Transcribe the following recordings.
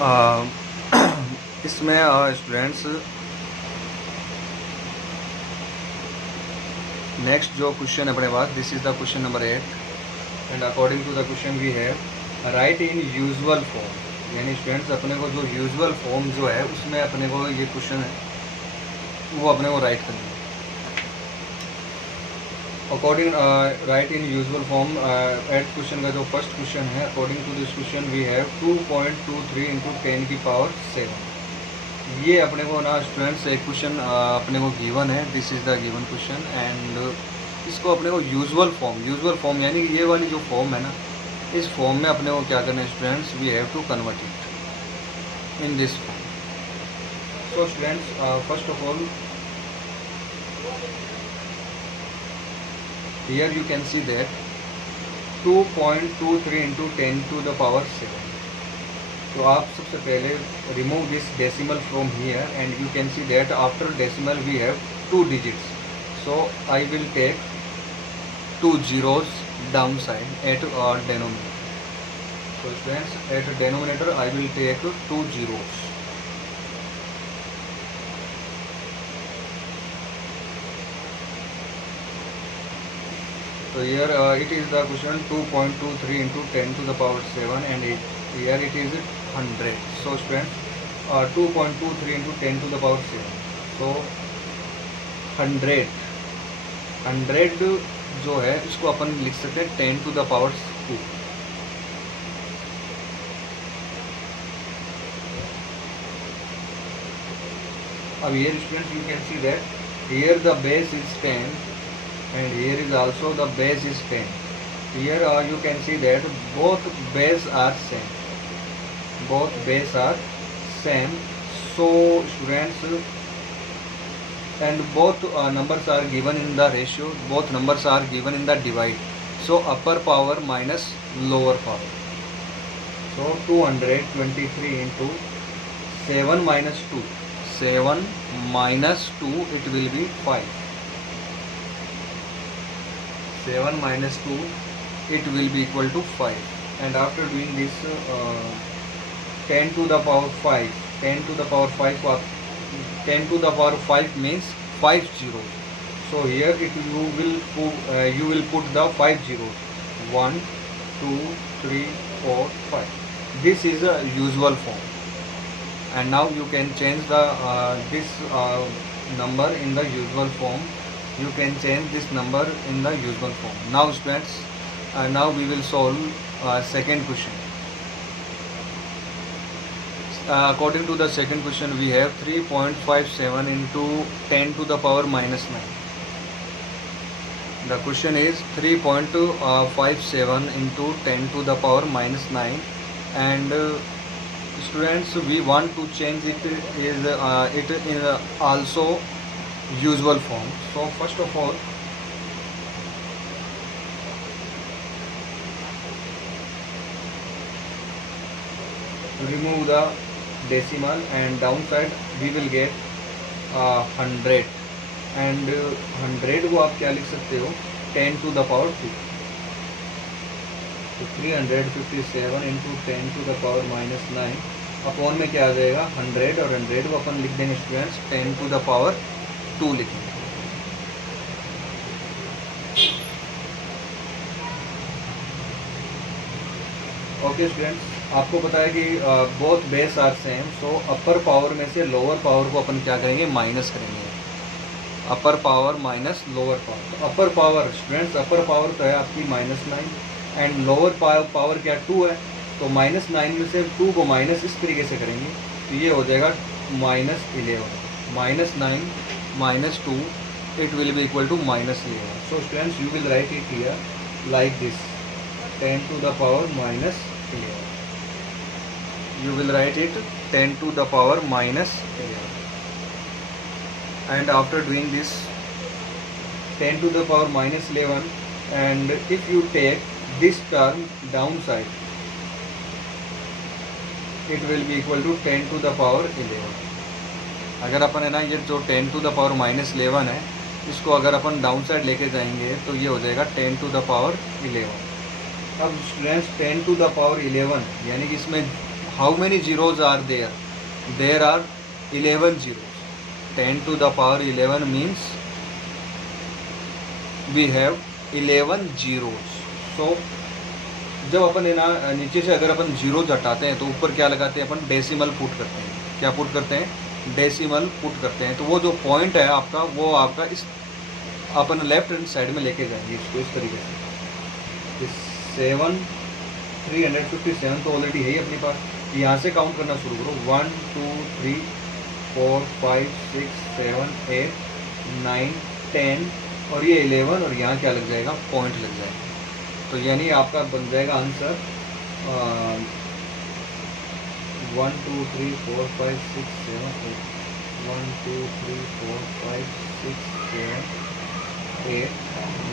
अ, इसमें students next जो question है अपने पास, this is the question number 8 and according to the question we have write in usual form. यानी students अपने को जो यूजुअल फॉर्म जो है उसमें अपने को ये क्वेश्चन है वो अपने को राइट करना है। According write in usual form at question का जो फर्स्ट क्वेश्चन है, according to this question we have 2.23 into 10 की पावर 7। ये अपने को ना स्टूडेंट्स एक क्वेश्चन अपने को गिवन है, this is the given question and इसको अपने को यूजुअल फॉर्म यानी कि ये वाली जो फॉर्म है ना, इस फॉर्म में अपने को क्या करना है students, we have to convert it in this form. So students first of all here you can see that 2.23 into 10 to the power 7। तो आप सबसे पहले remove this decimal from here and you can see that after decimal we have 2 digits, so I will take 2 zeros downside at denominator। So students, at denominator I will take 2 zeros। So here it is the question 2.23 into 10 to the power 7 and here it is 100। So students 2.23 into 10 to the power 7, so 100 जो है इसको अपन लिख सकते हैं 10 to the power 2। अब here students you can see that here the base is 10 and here is also the base is 10। here you can see that both base are same, so students, and both numbers are given in the ratio, both numbers are given in the divide, so upper power minus lower power, so 223 into 7 minus 2, 7 minus 2 it will be 5, 7 minus 2 it will be equal to 5, and after doing this 10 to the power 5, 10 to the power 5 10 to the power 5 means 5 zeros, so here you will put the 5 zeros, 1 2 3 4 5, this is a usual form, and now you can change the this number in the usual form, you can change this number in the usual form। Now students, now we will solve second question। According to the second question we have 3.57 into 10 to the power minus 9। the question is 3.57 into 10 to the power minus 9 and students we want to change it is it in also usual form। so first of all remove the decimal and downside we will get 100 and 100 को आप क्या लिख सकते हो 10 to the power 2, तो 357 into 10 to the power minus 9 upon में क्या आ जाएगा 100 और 100 को अपन लिख देंगे स्टूडेंट्स 10 to the power 2 लिखेंगे। ओके स्टूडेंट्स, आपको पता है कि both base are same, so upper power में से लोअर पावर को अपन क्या करेंगे माइनस करेंगे, अपर पावर माइनस लोअर पावर। तो अपर पावर स्टूडेंट्स, अपर पावर तो है आपकी -9 एंड लोअर पावर क्या 2 है, तो -9 में से 2 को माइनस इस तरीके से करेंगे तो ये हो जाएगा -11, -9 -2 it will be equal to -11। so students you will write it here like this 10 to the power -11, you will write it 10 to the power -11 and after doing this 10 to the power -11 and if you take this term downside it will be equal to 10 to the power 11। अगर अपन है ना ये जो 10 to the power -11 है इसको अगर अपन down side लेके जाएंगे तो ये हो जाएगा 10 to the power 11। अब स्टूडेंट्स 10 to the power 11 यानी कि इसमें how many zeros are there? There are 11 zeros. 10 to the power 11 means we have 11 zeros. So जब अपन है ना नीचे से अगर अपन जीरो हटाते हैं तो ऊपर क्या लगाते हैं अपन? डेसिमल पुट करते हैं. क्या पुट करते हैं? डेसिमल पुट करते हैं. तो वो जो पॉइंट है आपका, वो आपका इस अपन लेफ्ट हैंड साइड में लेके जाएंगे इसको इस तरीके से. 357 तो ऑलरेडी है ही अपने पास. यहाँ से काउंट करना शुरू करो. 1 2 3 4 5 6 7 8 9 10 और ये 11 और यहाँ क्या लग जाएगा? पॉइंट लग जाएगा. तो यानी आपका बन जाएगा आंसर 1 2 3 4 5 6 7 8. 1 2 3 4 5 6 7 8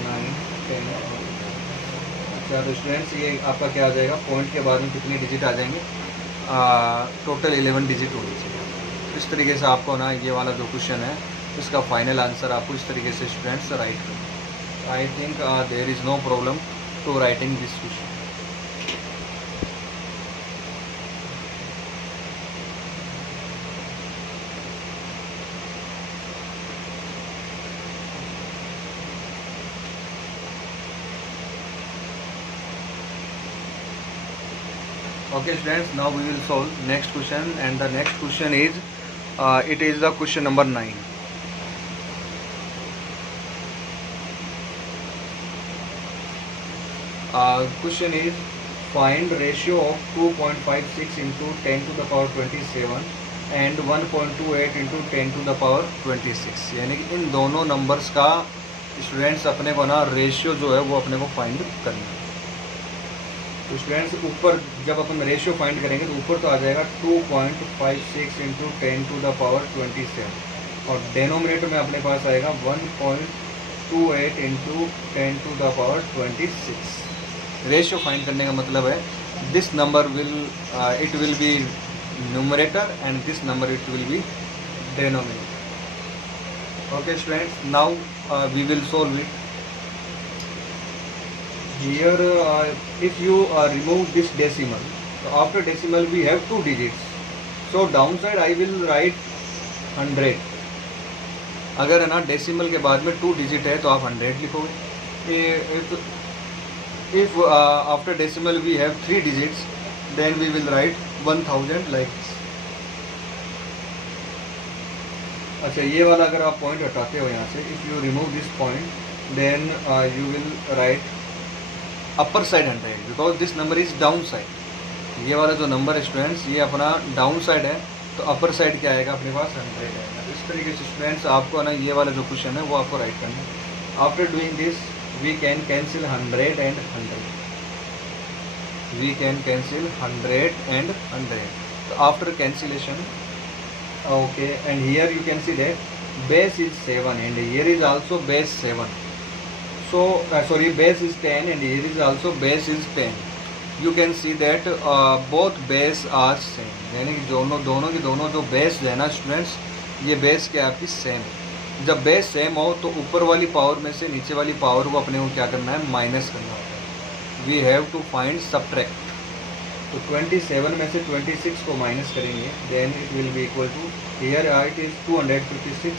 9 10 और 11. अच्छा तो स्टूडेंट्स ये आपका क्या आ जाएगा? पॉइंट के बाद में कितने डिजिट आ जाएंगे? टोटल 11 डिजिट होनी चाहिए. इस तरीके से आपको ना ये वाला जो क्वेश्चन है इसका फाइनल आंसर आपको इस तरीके से स्टूडेंट्स राइट करें. I think there is no problem to writing this question. Okay students, now we will solve next question, and the next question is it is the question number 9. Question is find ratio of 2.56 into 10 to the power 27 and 1.28 into 10 to the power 26. यानी कि इन दोनों numbers का students अपने को ना ratio जो है वो अपने को फाइंड करना है. तो स्टूडेंट्स ऊपर जब अपन रेशियो फाइंड करेंगे तो ऊपर तो आ जाएगा 2.56 इंटू 10 टू द पावर 27 और डेनोमिनेटर में अपने पास आएगा 1.28 into 10 to the power 26. Ratio find करने का मतलब है this number will it will be numerator and this number it will be denominator. Okay students, now we will solve it. Here if you remove this decimal, so after decimal we have two digits, so downside I will write 100. अगर है ना decimal के बाद में 2 digit है तो आप 100 लिखोगे. if after decimal we have 3 digits then we will write 1000 like this. अच्छा ये वाला अगर आप पॉइंट हटाते हो यहाँ से, if you remove this point then you will write upper side 100 because this number is down side. ये वाला जो नंबर है स्टूडेंट्स ये अपना डाउन साइड है तो अपर साइड क्या आएगा अपने पास? 100 आएगा. इस तरीके से स्टूडेंट्स आपको ना ये वाला जो क्वेश्चन है वो आपको राइट करना है. After doing this we can cancel 100 and 100. We can cancel 100 and 100. तो after cancellation okay and here you can see that base is 7 and here is also base 7. So sorry, base is 10 and here is also base is 10. You can see that both base are same. यानी कि दोनों की दोनों जो base है ना students, ये base क्या आपकी सेम है. जब बेस सेम हो तो ऊपर वाली पावर में से नीचे वाली पावर को अपने को क्या करना है? माइनस करना होता है. We have to find subtract. तो 27 में से 26 को माइनस करेंगे then it will be equal to here it is 256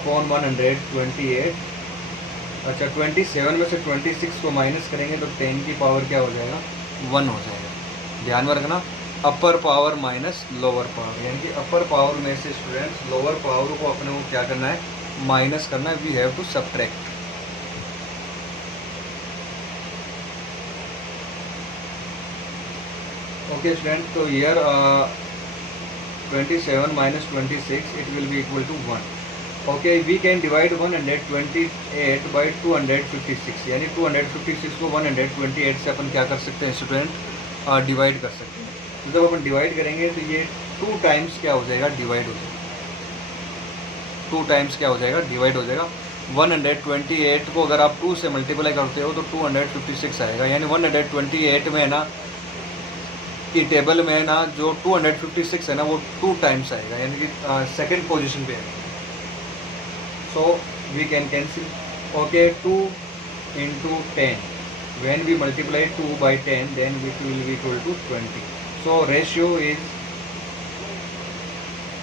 upon 128. अच्छा 27 में से 26 को माइनस करेंगे तो 10 की पावर क्या हो जाएगा? 1 हो जाएगा. ध्यान में रखना अपर पावर माइनस लोअर पावर, यानी कि अपर पावर में से स्टूडेंट्स लोअर पावर को अपने को क्या करना है? माइनस करना है. We have to subtract. Okay student, तो here 27 minus 26 it will be equal to 1. Okay we can divide 128 by 256, यानी 256 को 128 से अपन क्या कर सकते हैं स्टूडेंट? डिवाइड कर सकते हैं. तो जब अपन डिवाइड करेंगे तो ये 2 टाइम्स क्या हो जाएगा? डिवाइड हो जाएगा. 2 टाइम्स क्या हो जाएगा? डिवाइड हो जाएगा. 128 को अगर आप 2 से मल्टीप्लाई करते हो तो 256 आएगा. यानी 128 में है ना कि टेबल में ना जो 256 है ना वो 2 टाइम्स आएगा, यानी कि सेकेंड पोजिशन पे है. So we can cancel. Okay, 2 into 10. When we multiply 2 by 10, then it will be equal to 20. So ratio is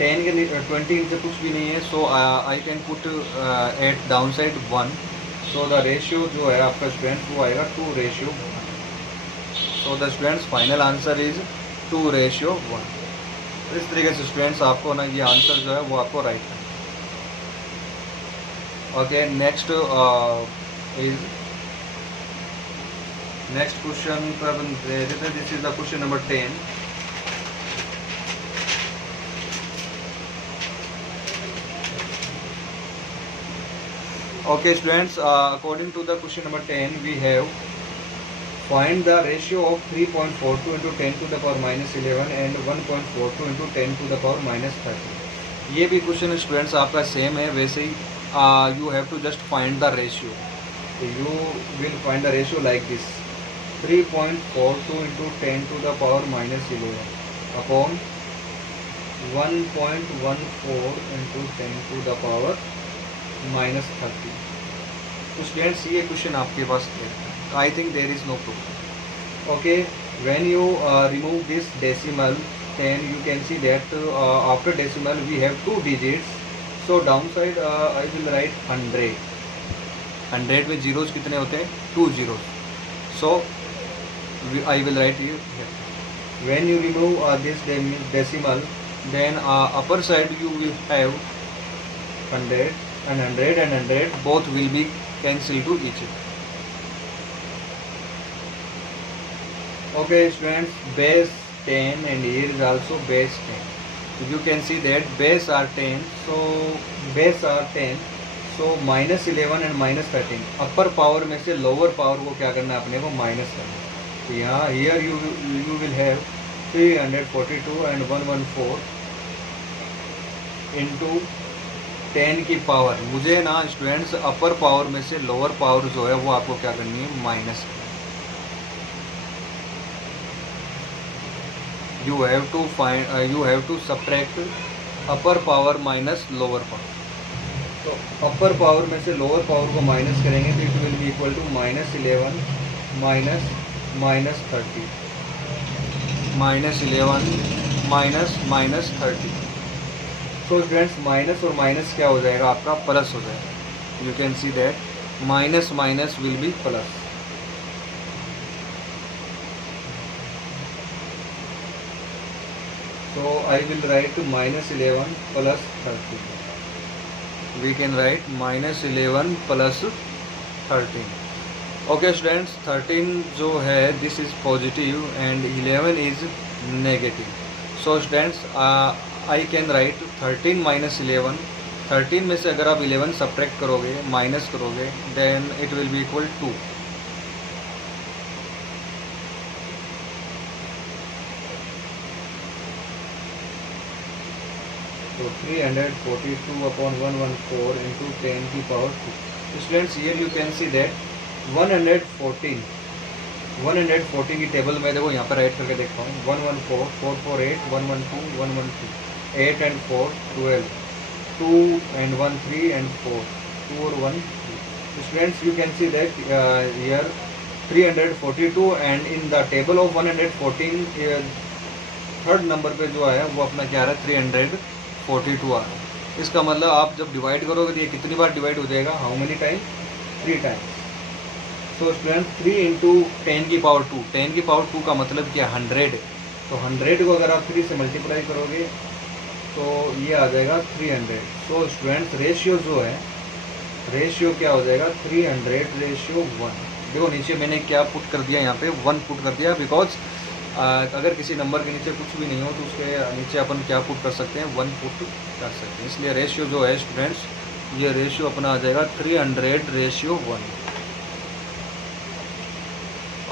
10 के 20 से कुछ भी नहीं है, so I can put at down side 1. So the ratio जो है आपका स्टूडेंट्स वो आएगा 2:1. So the students final answer is 2:1. इस तरीके से स्टूडेंट्स आपको ना ये आंसर जो है वो आपको राइट है. ओके, नेक्स्ट क्वेश्चन पर दे देते हैं. This is the question number 10. Okay students, according to the question number 10, we have find the ratio of 3.42 into 10 to the power minus 11 and 1.42 into 10 to the power minus 30. ये भी question students आपका same है. वैसे ही you have to just find the ratio. You will find the ratio like this: 3.42 into 10 to the power minus 11 upon 1.14 into 10 to the power -30. तो students ये question आपके पास है. I think there is no problem. Okay, when you remove this decimal then you can see that after decimal we have 2 digits. So downside I will write 100. 100 में zeros कितने होते हैं? 2 zeros. So I will write here. When you remove this decimal, then upper side you will have 100 and 100 and 100, both will be cancelled to each other. Okay students, base 10 and here is also base 10. So you can see that base are 10, so base are 10, so -11 and -13. Upper power में से lower power को क्या करना है अपने को minus करना है. तो यहाँ here you will have 342 and 114 into 10 की पावर. मुझे ना स्टूडेंट्स अपर पावर में से लोअर पावर जो है वो आपको क्या करनी है, minus. you have to subtract upper power minus lower power. तो अपर पावर में से लोअर पावर को माइनस करेंगे तो it will be equal to -11 minus -30 minus 30. तो स्टूडेंट्स माइनस और माइनस क्या हो जाएगा आपका, प्लस हो जाएगा. You can see that minus minus will be plus. So I will write -11 plus 30. We can write -11 plus 13. Okay students, 13 जो है this is positive and 11 is negative. So students I can write 13 minus 11. 13 में से अगर आप 11 subtract करोगे, minus करोगे, then it will be equal to 2. So 342 upon 114 into 10 की power 2. Students here you can see that 114 की टेबल में देखो यहाँ पर राइट करके देखता हूँ. 114, 448, 112, 112, 8 and 4, 12, 2 and 1, 3 and 4, 2 और 1, 3. Students you can see that here 342 and in the table of 114 third number पे जो है वो अपना क्या आ रहा है, 342 आ रहा है. इसका मतलब आप जब डिवाइड करोगे तो ये कितनी बार डिवाइड हो जाएगा, how many time, 3 times. So student 3 into 10 की पावर 2, 10 की पावर 2 का मतलब क्या, 100. तो 100 को अगर आप 3 से मल्टीप्लाई करोगे तो ये आ जाएगा 300. सो स्टूडेंट्स रेशियो जो है, रेशियो क्या हो जाएगा, 300:1. देखो नीचे मैंने क्या पुट कर दिया, यहाँ पे 1 पुट कर दिया, बिकॉज अगर किसी नंबर के नीचे कुछ भी नहीं हो तो उसके नीचे अपन क्या पुट कर सकते हैं, 1 पुट कर सकते हैं. इसलिए रेशियो जो है स्टूडेंट्स, ये रेशियो अपना आ जाएगा 300:1.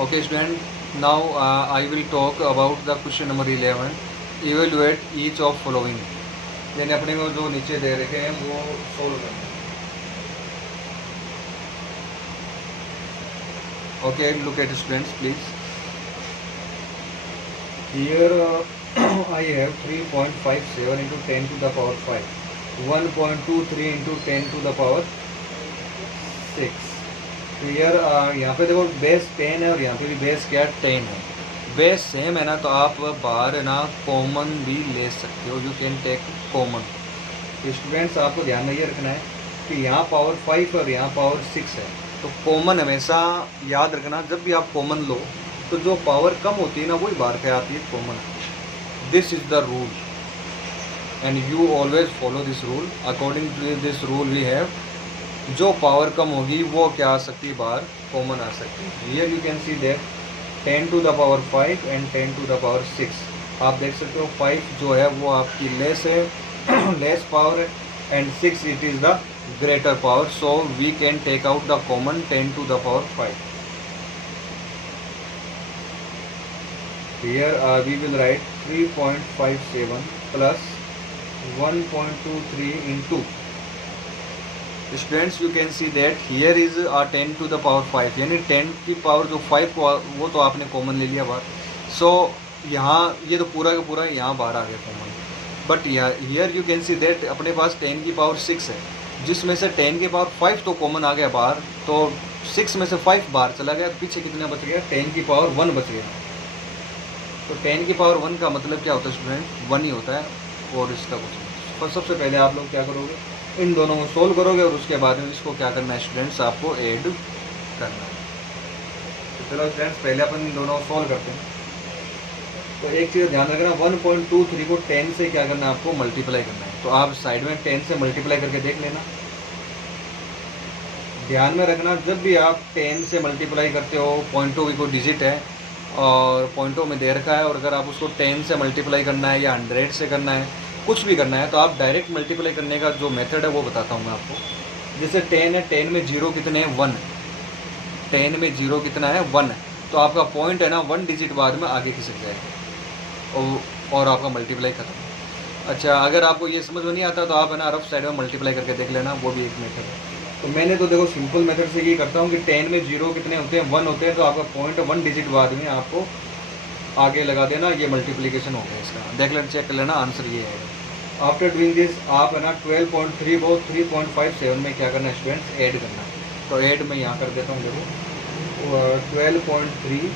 Okay student, now I will talk about the question number 11. Evaluate each of following. यानी अपने को जो नीचे दे रखे हैं वो सोल्व करना. Okay, look at students please. Here I have 3.57 into 10 to the power 5, 1.23 into 10 to the power 6. तो यार यहाँ पे देखो बेस 10 है और यहाँ पे भी बेस क्या 10 है. बेस सेम है ना, तो आप बाहर है ना कॉमन भी ले सकते हो, you can take common. Students आपको ध्यान में ये रखना है कि यहाँ पावर 5 और यहाँ पावर 6 है, तो कॉमन हमेशा याद रखना। जब भी आप कॉमन लो तो जो पावर कम होती है ना वही बाहर के आती है common. This is the rule and you always follow this rule. According to this rule we have, जो पावर कम होगी वो क्या आ सकती है, बाहर कॉमन आ सकती है। Here you can see that 10 to the power 5 and 10 to the power 6। आप देख सकते हो 5 जो है वो आपकी लेस है लेस पावर है, and 6 it is the greater power, so we can take out the common 10 to the power 5। Here we will write 3.57 plus 1.23 into. Students, you can see that here is a 10 to the power 5, यानी 10 की power जो 5 वो तो आपने common ले लिया बाहर। सो यहाँ ये तो पूरा का पूरा यहाँ बाहर आ गया common. But here you can see that अपने पास 10 की पावर 6 है, जिसमें से 10 की पावर 5 तो कॉमन आ गया बाहर, तो 6 में से 5 बाहर चला गया, तो पीछे कितना बच गया, 10 की पावर 1 बच गया। तो 10 की पावर 1 का मतलब क्या होता है स्टूडेंट, 1 ही होता है, और इसका कुछ नहीं। तो सबसे पहले आप लोग क्या करोगे, इन दोनों को सोल्व करोगे और उसके बाद में इसको क्या करना है स्टूडेंट्स, आपको ऐड करना है। तो चलो स्टूडेंट्स पहले अपन इन दोनों को सोल्व करते हैं। तो एक चीज़ ध्यान रखना, 1.23 को 10 से क्या करना है, आपको मल्टीप्लाई करना है। तो आप साइड में 10 से मल्टीप्लाई करके देख लेना। ध्यान में रखना, जब भी आप 10 से मल्टीप्लाई करते हो, पॉइंटो को डिजिट है और पॉइंटों में दे रखा है, और अगर आप उसको 10 से मल्टीप्लाई करना है या 100 से करना है, कुछ भी करना है, तो आप डायरेक्ट मल्टीप्लाई करने का जो मेथड है वो बताता हूँ मैं आपको। जैसे 10 है, 10 में 0 कितने हैं, 1। 10 में 0 कितना है, 1 है, तो आपका पॉइंट है ना 1 डिजिट बाद में आगे खिसक जाएगा और आपका मल्टीप्लाई खत्म। अच्छा, अगर आपको ये समझ में नहीं आता तो आप है ना रफ साइड में मल्टीप्लाई करके देख लेना, वो भी एक मेथड है। तो मैंने तो देखो सिंपल मेथड से ये करता हूँ कि 10 में 0 कितने होते हैं, 1 होते हैं, तो आपका पॉइंट 1 डिजिट बाद में आपको आगे लगा देना, ये मल्टीप्लिकेशन हो गया इसका। देख लेना, चेक कर लेना, आंसर ये है। आफ्टर डूइंग दिस आप है ना 12.3 को 3.57 में क्या करना है स्टूडेंट्स, ऐड करना है। तो ऐड में यहाँ कर देता हूँ, देखो 12.3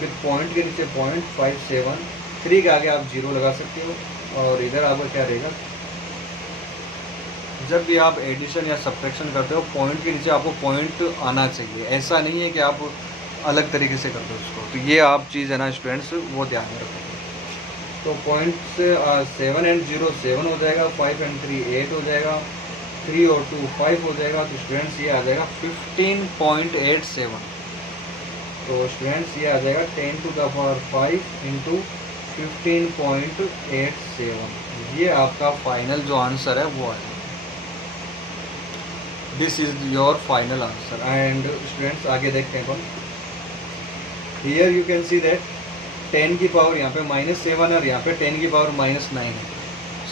फिर पॉइंट के नीचे 0.57, 3 के आगे आप 0 लगा सकते हो, और इधर आपका क्या रहेगा, जब भी आप एडिशन या सब्ट्रैक्शन करते हो पॉइंट के नीचे आपको पॉइंट आना चाहिए, ऐसा नहीं है कि आप अलग तरीके से करते हो उसको। तो ये आप चीज़ है ना स्टूडेंट्स वो ध्यान में रखोगे। तो पॉइंट से 7 एंड 0 7 हो जाएगा, 5 एंड 3 8 हो जाएगा, 3 और 2 5 हो जाएगा। तो स्टूडेंट्स ये आ जाएगा 15.87। तो स्टूडेंट्स ये आ जाएगा 10 टू द पावर 5 इंटू 15.87। ये आपका फाइनल जो आंसर है वो है। This is your final answer. And students आगे देखते हैं अपन। Here you can see that 10 की पावर यहाँ पे -7 है और यहाँ पे 10 की पावर -9 है।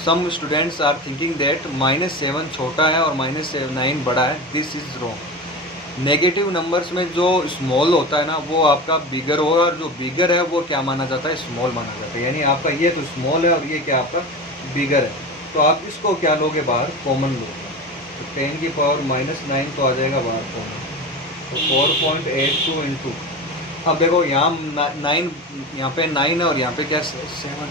Some students are thinking that -7 छोटा है और -9 बड़ा है। This is wrong. Negative numbers में जो स्मॉल होता है ना वो आपका बिगर होगा, और जो बिगर है वो क्या माना जाता है, स्मॉल माना जाता है। यानी आपका ये तो स्मॉल है और ये क्या आपका बिगर है। तो आप इसको क्या लोगे, बाहर कॉमन लोगे। तो 10 की पावर -9 तो आ जाएगा बाहर कॉमन। तो 4.82 इंटू, अब देखो यहाँ 9, यहाँ पे 9 है और यहाँ पे क्या 7।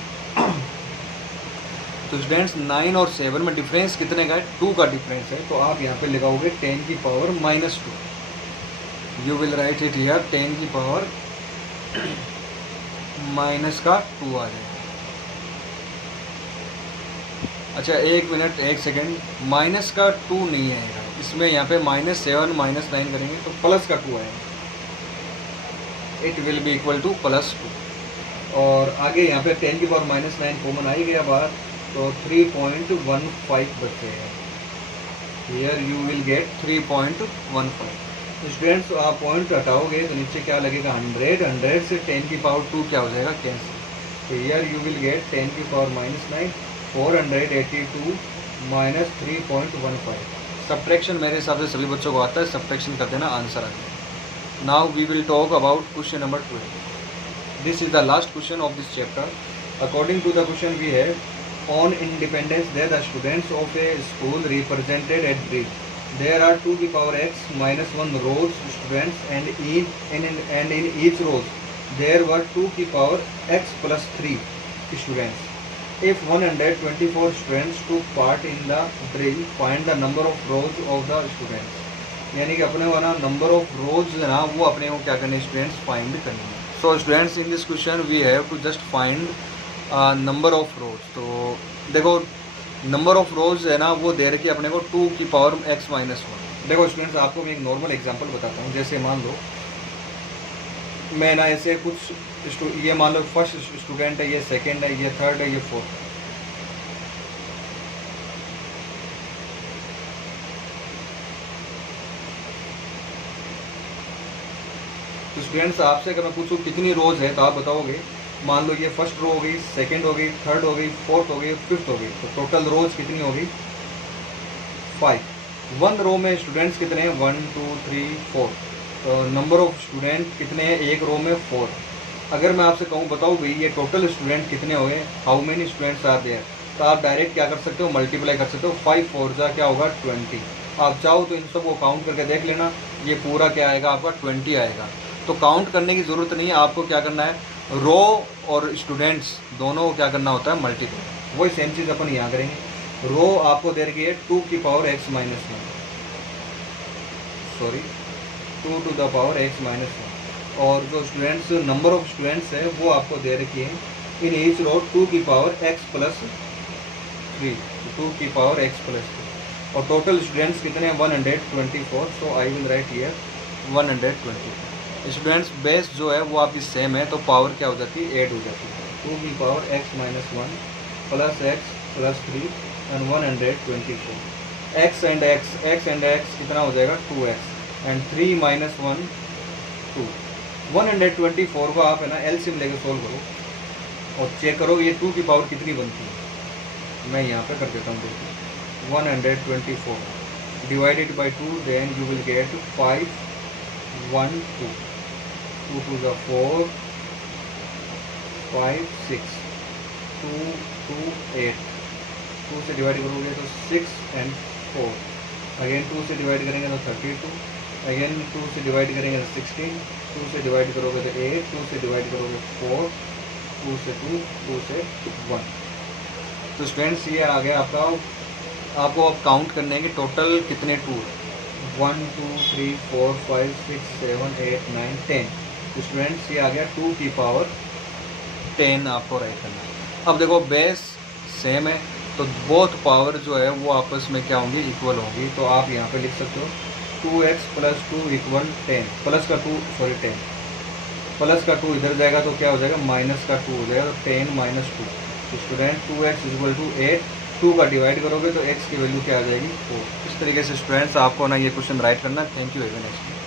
तो स्टूडेंट्स 9 और 7 में डिफरेंस कितने का है, 2 का डिफरेंस है। तो आप यहाँ पे लगाओगे 10 की power -2। You will write it here 10 की पावर -2 आ जाएगा। अच्छा 1 मिनट 1 सेकेंड, -2 नहीं आएगा इसमें, यहाँ पे -7 -9 करेंगे तो +2 आएगा। It will be equal to +2। और आगे यहाँ पे 10 की पावर -9 कॉमन आ ही गया बाहर, तो 3.15 बचते हैं। Here you will gate 3.15। Students आप पॉइंट हटाओगे तो नीचे क्या लगेगा 100। 100 से 10 की पावर 2 क्या हो जाएगा, कैंसिल। तो हियर यू विल गेट 10 की पावर -9 482 -3.15। सब्ट्रैक्शन मेरे हिसाब से सभी बच्चों को आता है, सब्ट्रैक्शन कर देना, आंसर आ जाएगा। Now we will talk about question number 12. This is the last question of this chapter. According to the question we have, on Independence Day the students of a school represented at bridge. There are 2 की power x -1 rows students and in each rows there were 2 की power x plus 3 students. If 124 students took part in the drill, find the number of rows of the students। यानी कि अपने को ना number of रोज है ना वो अपने को क्या करने स्टूडेंट्स फाइंड करनी है। So students in this question we have to just find number of rows. तो देखो नंबर ऑफ रोज है ना वो दे रखी है अपने को 2 की पावर x माइनस 1। देखो स्टूडेंट्स आपको मैं एक नॉर्मल एग्जांपल बताता हूँ। जैसे मान लो मैं ना ऐसे कुछ ये मान लो फर्स्ट स्टूडेंट है, ये सेकंड है, ये थर्ड है, ये फोर्थ। तो स्टूडेंट्स आपसे अगर मैं पूछूं कितनी रोज है तो आप बताओगे मान लो ये फर्स्ट रो हो गई, सेकंड हो गई, थर्ड हो गई, फोर्थ हो गई, फिफ्थ हो गई। तो टोटल रोज कितनी होगी 5। वन रो में स्टूडेंट्स कितने हैं 1 2 3 4। तो नंबर ऑफ स्टूडेंट कितने हैं एक रो में 4। अगर मैं आपसे कहूँ बताओ भाई ये टोटल स्टूडेंट कितने हो गए, how many students are there, तो आप डायरेक्ट क्या कर सकते हो मल्टीप्लाई कर सकते हो। 5 4 जा क्या होगा 20। आप चाहो तो इन सबको काउंट करके देख लेना, ये पूरा क्या आएगा आपका 20 आएगा। तो काउंट करने की ज़रूरत नहीं है, आपको क्या करना है रो और स्टूडेंट्स दोनों को क्या करना होता है मल्टीप्लाई। वही सेम चीज़ अपन यहाँ करेंगे। रो आपको दे रखी है 2 की power x minus 1, sorry 2 to the power x minus 1। और जो स्टूडेंट्स नंबर ऑफ स्टूडेंट्स है वो आपको दे रखी है इन ईच रो 2 की पावर x प्लस 3, 2 की पावर x प्लस 3। और टोटल स्टूडेंट्स कितने हैं 124। So I will write here 124। Students base जो है वो आपकी सेम है तो पावर क्या हो जाती है ऐड हो जाती है। 2 की power x minus 1 plus x plus 3 and 124। x and x कितना हो जाएगा 2x एंड 3 माइनस 1 2। 124 को आप है ना एलसीएम लेके सोल्व करो और चेक करो ये 2 की पावर कितनी बनती है। मैं यहाँ पे कर देता हूँ देखो 124 divided by 2 then you will get 5 1 2 2 to the 4 5 6 2 2 8। 2 से डिवाइड करोगे तो 6 एंड 4। अगेन 2 से डिवाइड करेंगे तो 32। अगेन 2 से डिवाइड करेंगे तो 16। 2 से डिवाइड करोगे तो 8। 2 से डिवाइड करोगे 4। 2 से 2 2 से 1। तो स्टूडेंट्स ये आ गया आपका। आपको अब काउंट करने हैं कि टोटल कितने 2 1 2 3 4 5 6 7 8 9 10। तो स्टूडेंट्स ये आ गया 2 की पावर 10 आपको राइट करना है। अब देखो बेस सेम है तो बोथ पावर जो है वो आपस में क्या होंगी इक्वल होंगी। तो आप यहाँ पे लिख सकते हो 2x प्लस 2 इक्वल 10 प्लस का 2 सॉरी 10 प्लस का 2 इधर जाएगा तो क्या हो जाएगा माइनस का 2 हो जाएगा तो 10 माइनस 2। तो स्टूडेंट 2x इक्वल टू 8। 2 का डिवाइड करोगे तो x की वैल्यू क्या आ जाएगी 4। इस तरीके से स्टूडेंट्स आपको ना ये क्वेश्चन राइट करना। Thank you very much.